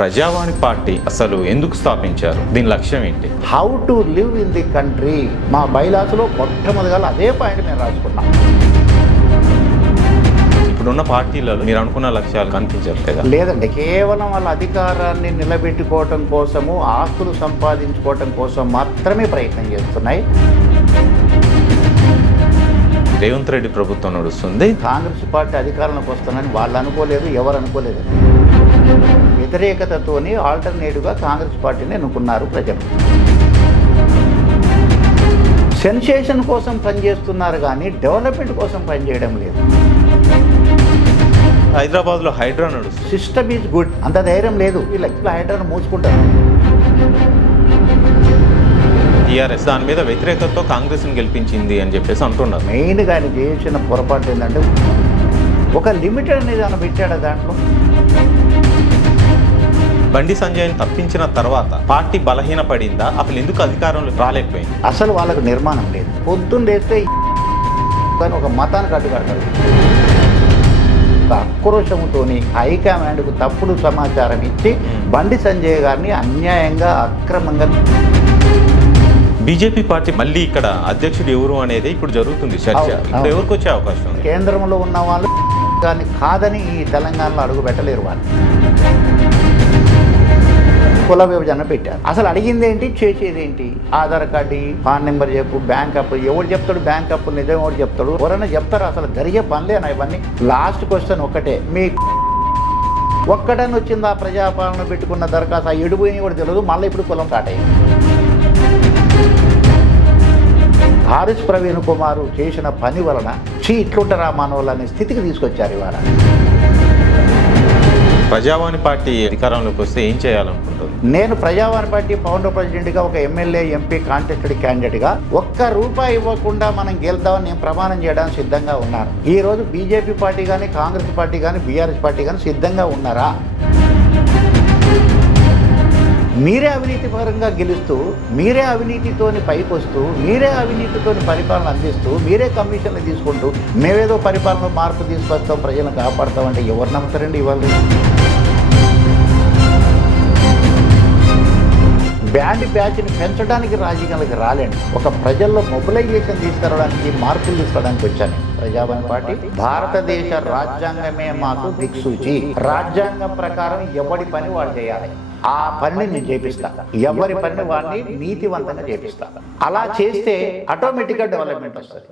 ప్రజావాణి party అసలు ఎందుకు స్థాపించారు? దీని లక్ష్యం ఏంటి? How to live in the country. మా బైలాస్లో మొట్టమొదటిగా అదే పాయింట్ మేము రాసుకున్నాం. ఇప్పుడున్న పార్టీలలో మీరు అనుకున్న లక్ష్యాలు కనిపించట్లేదా? లేదండి, కేవలం వాళ్ళ అధికారాన్ని నిలబెట్టుకోవటం కోసము, ఆస్తులు సంపాదించుకోవటం కోసం మాత్రమే ప్రయత్నం చేస్తున్నాయి. రేవంత్ రెడ్డి ప్రభుత్వం నడుస్తుంది. కాంగ్రెస్ పార్టీ అధికారంలోకి వస్తుందని వాళ్ళు అనుకోలేదు, ఎవరు అనుకోలేదు. వ్యతిరేకతతోని ఆల్టర్నేటివ్గా కాంగ్రెస్ పార్టీని ఎన్నుకున్నారు ప్రజలు. సెన్సేషన్ కోసం పనిచేస్తున్నారు కానీ డెవలప్మెంట్ కోసం పనిచేయడం లేదు. హైదరాబాద్లో హైడ్రా నడుస్తుంది. సిస్టమ్ ఈజ్ గుడ్, అంత ధైర్యం లేదు. వీళ్ళు ఎట్లా హైడ్రాను మూసుకుంటారు. టీఆర్ఎస్ దాని మీద వ్యతిరేకతతో కాంగ్రెస్ని గెలిపించింది అని చెప్పేసి అంటున్నారు. మెయిన్గా ఆయన చేసిన పొరపాటు ఏంటంటే ఒక లిమిటెడ్ అనేది ఆయన పెట్టాడు. దాంట్లో బండి సంజయ్ని తప్పించిన తర్వాత పార్టీ బలహీనపడిందా? అసలు ఎందుకు అధికారంలో రాలేకపోయింది? అసలు వాళ్ళకు నిర్మాణం లేదు. పొద్దున్న లేస్తే కానీ ఒక మతానికి అడ్డుకడతారు. ఆక్రోశంతో హైకమాండ్కు తప్పుడు సమాచారం ఇచ్చి బండి సంజయ్ గారిని అన్యాయంగా, అక్రమంగా. బీజేపీ పార్టీ మళ్ళీ ఇక్కడ అధ్యక్షుడు ఎవరు అనేది ఇప్పుడు జరుగుతుంది చర్చ. ఇప్పుడు ఎవరికి వచ్చే అవకాశం ఉంది? కేంద్రంలో ఉన్న వాళ్ళు కానీ కాదని ఈ తెలంగాణలో అడుగు పెట్టలేరు. వాళ్ళు కుల విభజన పెట్టారు. అసలు అడిగింది ఏంటి, చేసేది ఏంటి? ఆధార్ కార్డు, పాన్ నెంబర్ చెప్పు, బ్యాంక్ అప్పు. ఎవడు చెప్తాడు బ్యాంక్ అప్పు? నిజం ఎవడు చెప్తాడు? ఎవరైనా చెప్తారు? అసలు జరిగే పనులేనా ఇవన్నీ? లాస్ట్ క్వశ్చన్ ఒకటే, మీ ఒక్కడని వచ్చింది ఆ ప్రజాపాలన పెట్టుకున్న దరఖాస్తు. ఆ ఎడిపోయిన కూడా తెలియదు. మళ్ళీ ఇప్పుడు కులం స్టార్ట్ అయ్యింది. ఆర్ఎస్ ప్రవీణ్ కుమార్ చేసిన పని వలన ఇట్లుంటారా మానవులు అనే స్థితికి తీసుకొచ్చారు ఇవాళ. ప్రజావాణి పార్టీ అధికారంలోకి వస్తే ఏం చేయాలనుకుంటుంది? నేను ప్రజావాణి పార్టీ ఫౌండర్ ప్రెసిడెంట్గా, ఒక ఎమ్మెల్యే, ఎంపీ కాంటెస్టెడ్ క్యాండిడేట్గా ₹1 ఇవ్వకుండా మనం గెలుద్దామని నేను ప్రమాణం చేయడానికి సిద్ధంగా ఉన్నాను. ఈరోజు బీజేపీ పార్టీ కానీ, కాంగ్రెస్ పార్టీ కానీ, బీఆర్ఎస్ పార్టీ కానీ సిద్ధంగా ఉన్నారా? మీరే అవినీతి పరంగా గెలుస్తూ, మీరే అవినీతితోని పైకి వస్తూ, మీరే అవినీతితోని పరిపాలన అందిస్తూ, మీరే కమిషన్లు తీసుకుంటూ, మేమేదో పరిపాలన మార్పు తీసుకొస్తాం, ప్రజలను కాపాడుతామంటే ఎవరు నమ్ముతారండి? ఇవాళ బ్యాచ్ని పెంచడానికి రాజకీయాలకు రాలేండి. ఒక ప్రజల్లో మొబిలైజేషన్ తీసుకురావడానికి, మార్పులు తీసుకురావడానికి వచ్చాను. ప్రజావాణి పార్టీ భారతదేశ రాజ్యాంగమే మాకు దిక్సూచి. రాజ్యాంగం ప్రకారం ఎవరి పని వాళ్ళు చేయాలి. ఆ పనిని నేను చేపిస్తాను. ఎవరి పనిని వాడిని నీతివంతంగా చేపిస్తాను. అలా చేస్తే ఆటోమేటిక్గా డెవలప్మెంట్ వస్తుంది.